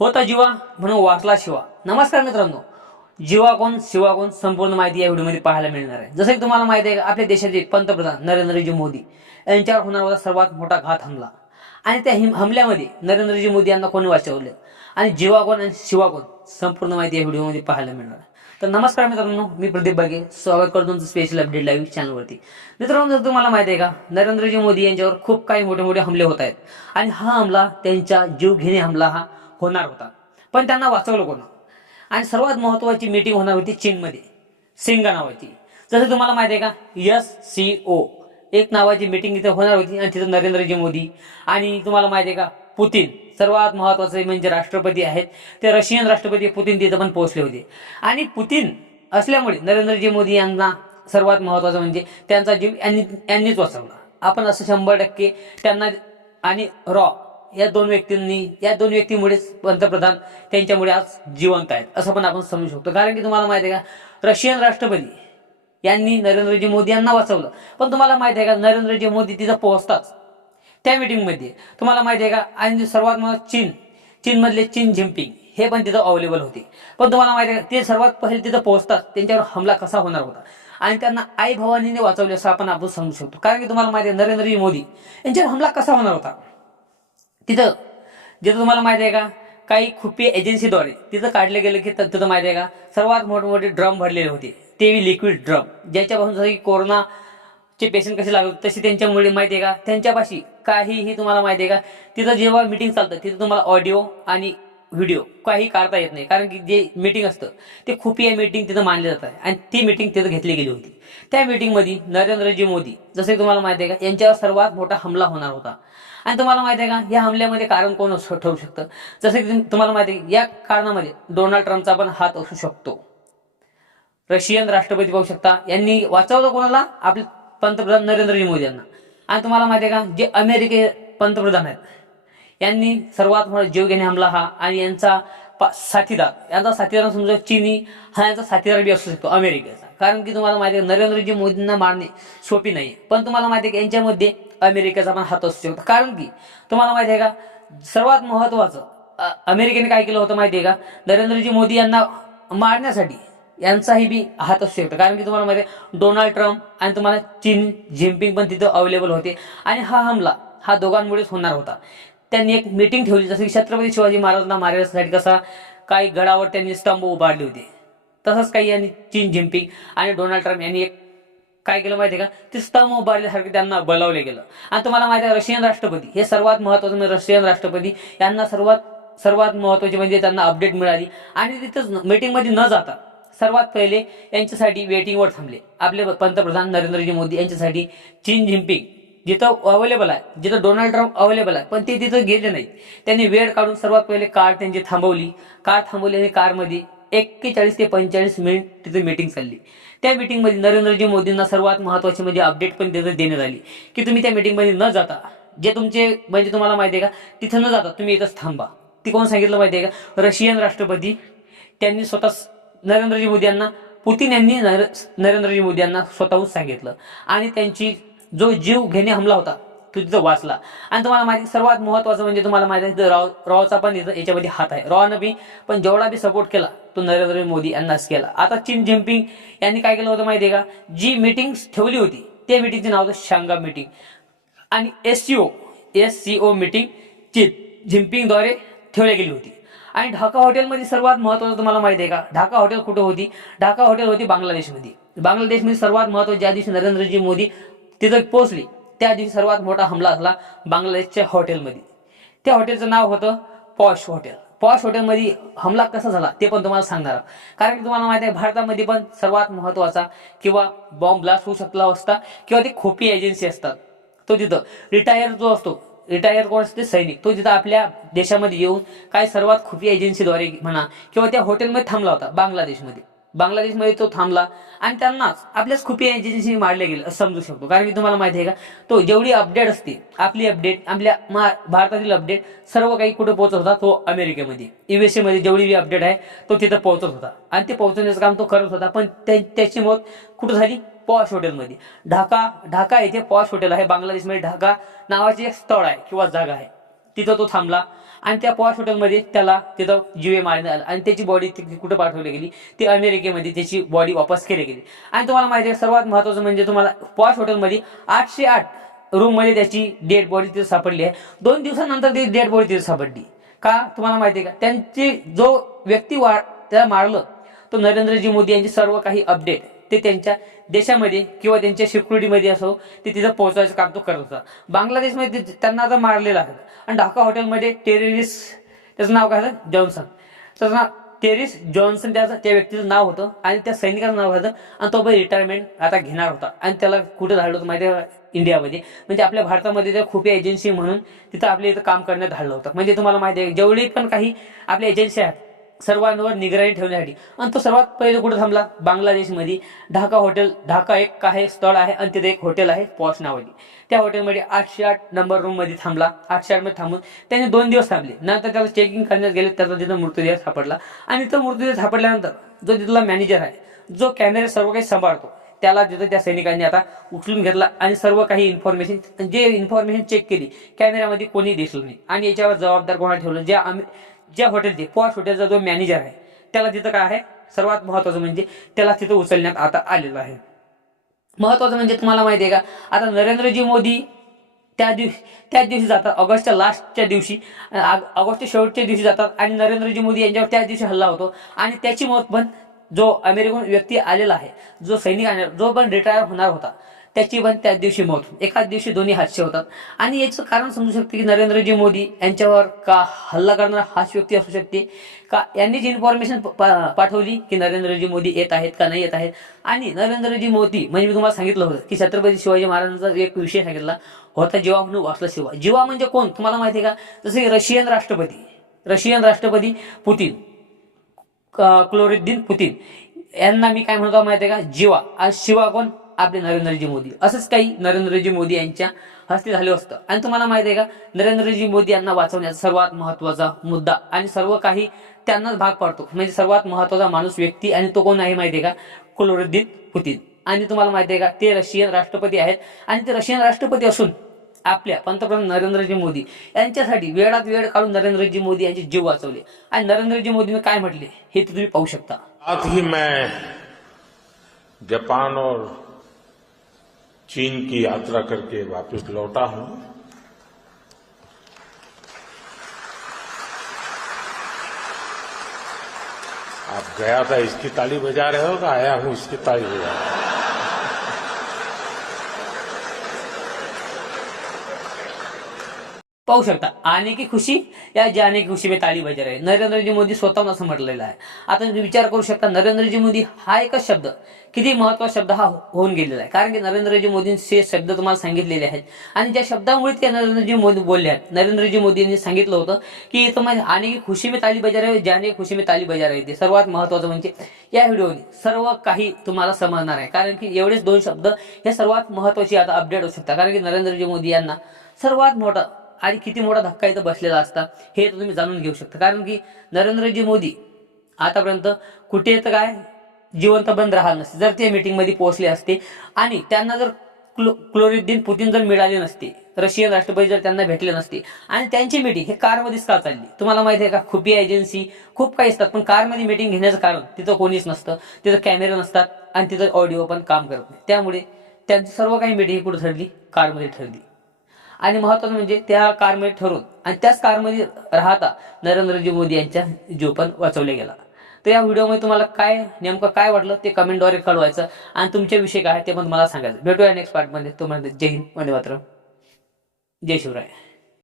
होता जीवा म्हणून वाचला शिवा. नमस्कार मित्रांनो. जीवा कोण शिवा कोण संपूर्ण माहिती या व्हिडिओमध्ये पाहायला मिळणार आहे. जसं की तुम्हाला माहिती आहे आपल्या देशाचे पंतप्रधान नरेंद्रजी मोदी यांच्यावर होणार होता सर्वात मोठा घात हमला. आणि त्या हमल्यामध्ये नरेंद्रजी मोदी यांना कोणी वाचवले? आणि जीवा कोण आणि शिवा कोण? संपूर्ण माहिती या व्हिडिओमध्ये पाहायला मिळणार आहे. तर नमस्कार मित्रांनो मी प्रदीप बागे. स्वागत करतो तुमचं स्पेशल अपडेट लाईव्ह चॅनलवरती मित्रांनो जर तुम्हाला माहिती आहे का नरेंद्रजी मोदी यांच्यावर खूप काही मोठे मोठे हमले होत आहेत. आणि हा हमला त्यांच्या जीवघेणे हमला हा होणार होता. पण त्यांना वाचवलं कोणा? आणि सर्वात महत्वाची मीटिंग होणार होती चीनमध्ये. सिंगा नावाची. जसं तुम्हाला माहिती आहे का? S C O. एक नावाची मीटिंग इथे होणार होती आणि तिथं नरेंद्रजी मोदी आणि तुम्हाला माहिती आहे का? पुतीन. सर्वात महत्त्वाचे म्हणजे राष्ट्रपती आहेत. ते रशियन राष्ट्रपती पुतीन तिथं पण पोहोचले होते. आणि पुतीन असल्यामुळे नरेंद्रजी मोदी यांना सर्वात महत्वाचं म्हणजे त्यांचा जीव यांनी यांनीच वाचवला. आपण असं शंभर टक्के त्यांना आणि रॉ या दोन व्यक्तींनी या दोन व्यक्तीमुळेच पंतप्रधान त्यांच्यामुळे आज जिवंत आहेत असं पण आपण समजू शकतो. कारण की तुम्हाला माहिती आहे का रशियन राष्ट्रपती यांनी नरेंद्रजी मोदी यांना वाचवलं. पण तुम्हाला माहिती आहे का नरेंद्रजी मोदी तिथं पोहोचताच त्या मिटिंगमध्ये तुम्हाला माहिती आहे का आणि सर्वात मला चीन चीनमधले चीन झिंपिंग हे पण तिथं अवेलेबल होते. पण तुम्हाला माहिती आहे का ते सर्वात पहिले तिथं पोहोचतात त्यांच्यावर हमला कसा होणार होता. आणि त्यांना आई भवानीने वाचवले असं आपण आपण समजू शकतो. कारण की तुम्हाला माहिती आहे नरेंद्रजी मोदी यांच्यावर हमला कसा होणार होता? तिथं. जिथं तुम्हाला माहिती आहे का काही खुफिया एजन्सीद्वारे तिथं काढले गेलं की तिथं माहिती आहे का सर्वात मोठमोठे ड्रम भरलेले होते. ते लिक्विड ड्रम ज्याच्यापासून जसं की कोरोनाचे पेशंट कसे लागले तसे त्यांच्यामुळे माहिती आहे का त्यांच्यापाशी काहीही तुम्हाला माहिती आहे का तिथं जेव्हा मीटिंग चालतं तिथं तुम्हाला ऑडिओ आणि व्हिडिओ काही काढता येत नाही. कारण की जे मीटिंग असतं ते खुफिया मीटिंग तिथं मानले आहे आणि ती मीटिंग तिथं घेतली गेली होती. त्या मीटिंगमध्ये नरेंद्रजी मोदी जसे की तुम्हाला माहिती आहे का यांच्यावर सर्वात मोठा हमला होणार होता. आणि तुम्हाला माहिती आहे का या हमल्यामध्ये कारण कोण ठरू शकतं? जसं की तुम्हाला माहिती आहे या कारणामध्ये डोनाल्ड ट्रम्पचा पण हात असू शकतो. रशियन राष्ट्रपती पाहू शकता. यांनी वाचवलं कोणाला? आपले पंतप्रधान नरेंद्रजी मोदी यांना. आणि तुम्हाला माहिती आहे का जे अमेरिके पंतप्रधान आहेत यांनी सर्वात मोठा जीवघेणे हमला हा. आणि यांचा पा- साथीदार यांचा साथीदार समजा चीनी हा यांचा साथीदार बी असू शकतो अमेरिकेचा. कारण की तुम्हाला माहिती आहे नरेंद्रजी मोदींना मारणे सोपी नाही पण तुम्हाला माहिती आहे की यांच्यामध्ये अमेरिकेचा पण हात असू शकतो कारण की तुम्हाला माहिती आहे का सर्वात महत्वाचं अमेरिकेने काय केलं होतं माहिती आहे का? नरेंद्रजी मोदी यांना मारण्यासाठी यांचाही बी हात असू शकतो. कारण की तुम्हाला माहिती आहे डोनाल्ड ट्रम्प आणि तुम्हाला चीन झिंपिंग पण तिथं अवेलेबल होते. आणि हा हमला हा दोघांमुळेच होणार होता. त्यांनी एक मीटिंग ठेवली जसं की छत्रपती शिवाजी महाराजांना मारण्यासाठी कसा काही गडावर त्यांनी स्तंभ उभारले होते. तसंच काही यांनी चीन झिंपिंग आणि डोनाल्ड ट्रम्प यांनी एक काय केलं माहिती का? ते स्तंभ उभारल्यासारखे त्यांना बोलावले गेलं. आणि तुम्हाला माहिती आहे रशियन राष्ट्रपती हे सर्वात महत्वाचं म्हणजे रशियन राष्ट्रपती यांना सर्वात सर्वात महत्त्वाचे म्हणजे त्यांना अपडेट मिळाली. आणि तिथंच मीटिंगमध्ये न जाता सर्वात पहिले यांच्यासाठी वेटिंगवर थांबले. आपले पंतप्रधान नरेंद्रजी मोदी यांच्यासाठी चीन जिनपिंग जिथं अवेलेबल आहे जिथं डोनाल्ड ट्रम्प अवेलेबल आहे पण ते तिथं गेले नाहीत. त्यांनी वेळ काढून सर्वात पहिले कार त्यांची थांबवली. कार थांबवली आणि कारमध्ये एक्केचाळीस ते पंचेचाळीस मिनिट तिथं मीटिंग चालली. त्या मीटिंगमध्ये नरेंद्रजी मोदींना सर्वात महत्त्वाची म्हणजे अपडेट पण देण्यात आली. की तुम्ही त्या मीटिंगमध्ये न जाता जे तुमचे म्हणजे तुम्हाला माहिती आहे का तिथं न जाता तुम्ही इथंच थांबा. ती कोण सांगितलं माहिती आहे का? रशियन राष्ट्रपती त्यांनी स्वतः नरेंद्रजी मोदी यांना पुतीन यांनी नर- नरेंद्रजी मोदी यांना स्वतःहून सांगितलं. आणि त्यांची जो जीव घेणे हमला होता तुझं तिथं वाचला. आणि तुम्हाला माहिती सर्वात महत्वाचं म्हणजे तुम्हाला माहिती आहे तिथं रावचा रॉचा पण इथं याच्यामध्ये हात आहे. रॉनं बी पण जेवढा बी सपोर्ट केला तो नरेंद्र मोदी यांनाच केला. आता चीन जिम्पिंग यांनी काय केलं होतं माहिती आहे का? जी मिटिंग ठेवली होती त्या मिटिंगचं नाव होतं शांगा मीटिंग आणि S C O S C O meeting चीन जिम्पिंगद्वारे ठेवली गेली होती. आणि ढाका हॉटेलमध्ये सर्वात महत्वाचं तुम्हाला माहिती आहे का? ढाका हॉटेल कुठं होती? ढाका हॉटेल होती बांगलादेशमध्ये. बांगलादेशमध्ये सर्वात महत्वाचं ज्या दिवशी नरेंद्रजी मोदी तिथं पोहोचले त्या दिवशी सर्वात मोठा हमला झाला बांगलादेशच्या हॉटेलमध्ये. त्या हॉटेलचं नाव होतं पॉश हॉटेल. पॉश हॉटेलमध्ये हमला कसा झाला ते पण तुम्हाला सांगणार कारण की तुम्हाला माहिती आहे भारतामध्ये पण सर्वात महत्त्वाचा किंवा बॉम्ब ब्लास्ट होऊ शकला असता किंवा ती खोपी एजन्सी असतात. तो तिथं रिटायर जो असतो रिटायर कोण असते सैनिक. तो तिथं आपल्या देशामध्ये येऊन काही सर्वात खुफिया एजन्सीद्वारे म्हणा किंवा त्या हॉटेलमध्ये थांबला होता बांगलादेशमध्ये. बांगलादेशमध्ये तो थांबला. आणि त्यांनाच आपल्याच खुफिया एजन्सी मारले गेले असं समजू शकतो. कारण की तुम्हाला माहिती आहे का तो जेवढी अपडेट असते आपली अपडेट आपल्या भारतातील अपडेट सर्व काही कुठे पोहोचत होता तो अमेरिकेमध्ये. युएसए मध्ये जेवढी बी अपडेट आहे तो तिथं पोहोचत होता. आणि ते पोहोचवण्याचं काम तो करत होता. पण त्याची मौत कुठं झाली? पॉश हॉटेलमध्ये. ढाका ढाका येथे पॉश हॉटेल आहे. बांगलादेशमध्ये ढाका नावाचे एक स्थळ आहे किंवा जागा आहे. तिथं तो थांबला. आणि त्या पॉश हॉटेलमध्ये त्याला तिथं जीवे मारण्यात आला. आणि त्याची बॉडी कुठं पाठवली गेली? ती अमेरिकेमध्ये त्याची बॉडी वापस केली गेली. आणि तुम्हाला माहिती आहे सर्वात महत्वाचं म्हणजे तुम्हाला पॉश हॉटेलमध्ये आठशे आठ रूममध्ये त्याची डेड बॉडी तिथे सापडली आहे. दोन दिवसानंतर ती डेड बॉडी तिथे सापडली. का? तुम्हाला माहिती आहे का? त्यांची जो व्यक्ती वा त्याला मारलं तो नरेंद्रजी मोदी यांची सर्व काही अपडेट ते त्यांच्या देशामध्ये किंवा त्यांच्या सिक्युरिटीमध्ये असो ते तिथं पोहोचवायचं काम तो करत होता. बांगलादेशमध्ये त्यांना आता मारलेलं आहे. आणि ढाका हॉटेलमध्ये टेररिस्ट त्याचं नाव काय होतं जॉन्सन. त्याचं नाव टेरिस जॉन्सन त्याचं त्या व्यक्तीचं नाव होतं आणि त्या सैनिकाचं नाव होतं आणि तो पण रिटायरमेंट आता घेणार होता. आणि त्याला कुठं धाडलं होतं माहिती इंडियामध्ये म्हणजे आपल्या भारतामध्ये त्या खुफिया एजन्सी म्हणून तिथं आपल्या इथं काम करण्यात धाडलं होतं. म्हणजे तुम्हाला माहिती आहे जेवढे पण काही आपल्या एजन्सी आहेत. सर्वांवर निगराणी ठेवण्यासाठी. आणि तो सर्वात पहिले कुठं थांबला? बांगलादेशमध्ये. ढाका हॉटेल ढाका एक काय स्थळ आहे आणि तिथे एक हॉटेल आहे पॉश नावाची. त्या हॉटेलमध्ये आठशे आठ नंबर रूममध्ये थांबला. आठशे आठमध्ये थांबून त्याने दोन दिवस थांबले. नंतर त्याला चेकिंग करण्यात गेले त्याचा तिथं मृतदेह सापडला. आणि तो मृतदेह सापडल्यानंतर जो तिथला मॅनेजर आहे जो कॅमेरे सर्व काही सांभाळतो त्याला तिथं त्या सैनिकांनी आता उचलून घेतला आणि सर्व काही इन्फॉर्मेशन जे इन्फॉर्मेशन चेक केली कॅमेऱ्यामध्ये कोणी दिसलं नाही. आणि याच्यावर जबाबदार कोणाला ठेवलं? ज्या आम्ही ज्या हॉटेलचे पॉश हॉटेलचा जो मॅनेजर आहे त्याला तिथं काय आहे? सर्वात महत्वाचं म्हणजे त्याला तिथं उचलण्यात आता आलेलं आहे. महत्वाचं म्हणजे तुम्हाला माहिती आहे का? आता नरेंद्रजी मोदी त्या दिवशी त्याच दिवशी जातात ऑगस्टच्या लास्टच्या दिवशी ऑगस्टच्या शेवटच्या दिवशी जातात आणि नरेंद्रजी मोदी यांच्यावर त्याच दिवशी हल्ला होतो. आणि त्याची मौत पण जो अमेरिकन व्यक्ती आलेला आहे जो सैनिक आहे जो पण रिटायर होणार होता त्याची पण त्याच दिवशी मौत एकाच दिवशी दोन्ही हादसे होतात. आणि याचं कारण समजू शकते की नरेंद्रजी मोदी यांच्यावर का हल्ला करणारा हाच व्यक्ती असू शकते का यांनी जी इन्फॉर्मेशन पाठवली की नरेंद्रजी मोदी येत आहेत का नाही येत आहेत. आणि नरेंद्रजी मोदी म्हणजे मी तुम्हाला सांगितलं होतं की छत्रपती शिवाजी महाराजांचा एक विषय सांगितला होता जेव्हा म्हणून वाचला शिवा जीवा म्हणजे कोण? तुम्हाला माहिती आहे का? जसे की रशियन राष्ट्रपती रशियन राष्ट्रपती पुतीन क्लोरिद्दीन पुतीन. यांना मी काय म्हणतो माहिती आहे का? जीवा. आज शिवा कोण? आपले नरेंद्रजी मोदी. असंच काही नरेंद्रजी मोदी यांच्या हस्ते झालं असतं. आणि तुम्हाला माहिती आहे का नरेंद्रजी मोदी यांना वाचवण्याचा सर्वात महत्त्वाचा मुद्दा आणि सर्व काही त्यांनाच भाग पडतो. म्हणजे सर्वात महत्त्वाचा माणूस व्यक्ती आणि तो कोण आहे माहिती आहे का क्लोरिद्दीन पुतीन. आणि तुम्हाला माहिती आहे का ते रशियन राष्ट्रपती आहेत. आणि ते रशियन राष्ट्रपती असून आपल्या पंतप्रधान नरेंद्रजी मोदी यांच्यासाठी वेळात वेळ काढून नरेंद्रजी मोदी यांचे जीव वाचवले. आणि नरेंद्रजी मोदीने काय म्हटले हे तुम्ही पाहू शकता. आज ही मैं जपान और चीन की यात्रा करके वापस लौटा हूँ आप गया था, इसकी ताली बजा रहे हो कि आया हूँ, इसकी ताली बजा रहे हो? पाहू शकता. आने की खुशी या जाने की खुशी मी ताली बजा आहे. नरेंद्रजी मोदी स्वतःहून असं म्हटलेलं आहे. आता तुम्ही विचार करू शकता नरेंद्रजी मोदी हा एकच शब्द किती महत्त्वाचा शब्द हा होऊन गेलेला आहे. कारण की नरेंद्रजी मोदींचे शब्द तुम्हाला सांगितलेले आहेत. आणि ज्या शब्दामुळे ते नरेंद्रजी मोदी बोलले आहेत. नरेंद्रजी मोदींनी सांगितलं होतं की तुम्हाला आने की खुशी मी ताली बजा आहे ज्याने खुशी मी ताली बजा आहे. ते सर्वात महत्वाचं म्हणजे या व्हिडिओने सर्व काही तुम्हाला समजणार आहे. कारण की एवढेच दोन शब्द हे सर्वात महत्त्वाचे आता अपडेट होऊ शकतात. कारण की नरेंद्रजी मोदी यांना सर्वात मोठा आणि किती मोठा धक्का इथं बसलेला असता हे तर तुम्ही जाणून घेऊ शकता. कारण की नरेंद्रजी मोदी आतापर्यंत कुठे तर काय जिवंत बंद राहिलं नसते. जर ते मीटिंगमध्ये पोहोचले असते आणि त्यांना जर क्लो क्लोरिद्दीन पुतीन जर मिळाले नसते रशियन राष्ट्रपती जर त्यांना भेटले नसते आणि त्यांची मीटिंग हे कारमध्येच का चालली? तुम्हाला माहिती आहे का खुफिया एजन्सी खूप काही असतात पण कारमध्ये मीटिंग घेण्याचं कारण तिथं कोणीच नसतं तिथं कॅमेरे नसतात आणि तिथं ऑडिओ पण काम करत नाही. त्यामुळे त्यांची सर्व काही मीटिंग कुठं ठरली कारमध्ये ठरली. आणि महत्वाचं म्हणजे त्या कारमध्ये ठरून आणि त्याच कारमध्ये राहता नरेंद्रजी मोदी यांच्या जीव पण वाचवले गेला. तर या व्हिडिओमध्ये तुम्हाला काय नेमकं काय वाटलं ते कमेंटद्वारे कळवायचं आणि तुमच्या विषय काय ते पण मला सांगायचं. भेटूया नेक्स्ट पार्टमध्ये तुम्हाला जय हिंद. वंदे मात्र जय शिवराय.